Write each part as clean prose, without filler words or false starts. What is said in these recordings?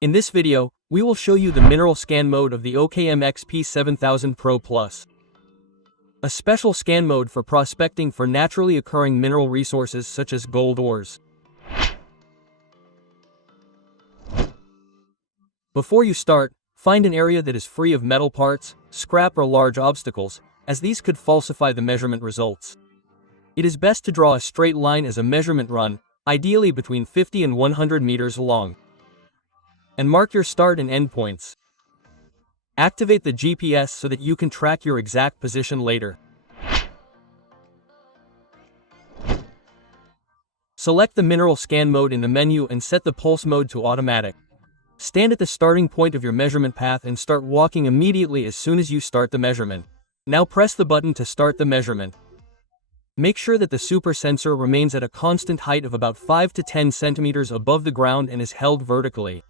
In this video, we will show you the mineral scan mode of the OKM eXp 7000 Pro Plus. A special scan mode for prospecting for naturally occurring mineral resources such as gold ores. Before you start, find an area that is free of metal parts, scrap or large obstacles, as these could falsify the measurement results. It is best to draw a straight line as a measurement run, ideally between 50 and 100 meters long. And mark your start and end points. Activate the GPS so that you can track your exact position later. Select the mineral scan mode in the menu and set the pulse mode to automatic. Stand at the starting point of your measurement path and start walking immediately as soon as you start the measurement. Now press the button to start the measurement. Make sure that the super sensor remains at a constant height of about 5 to 10 centimeters above the ground and is held vertically.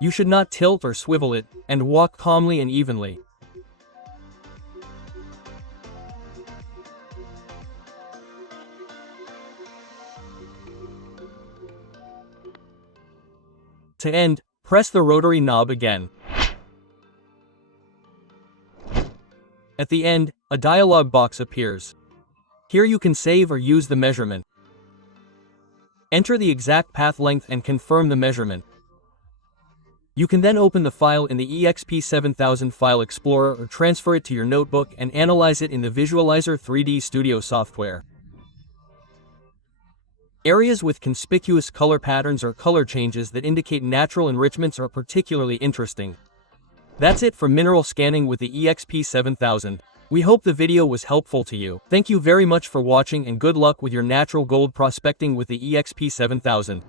You should not tilt or swivel it, and walk calmly and evenly. To end, press the rotary knob again. At the end, a dialog box appears. Here you can save or use the measurement. Enter the exact path length and confirm the measurement. You can then open the file in the eXp 7000 File Explorer or transfer it to your notebook and analyze it in the Visualizer 3D Studio software. Areas with conspicuous color patterns or color changes that indicate natural enrichments are particularly interesting. That's it for mineral scanning with the eXp 7000. We hope the video was helpful to you. Thank you very much for watching and good luck with your natural gold prospecting with the eXp 7000.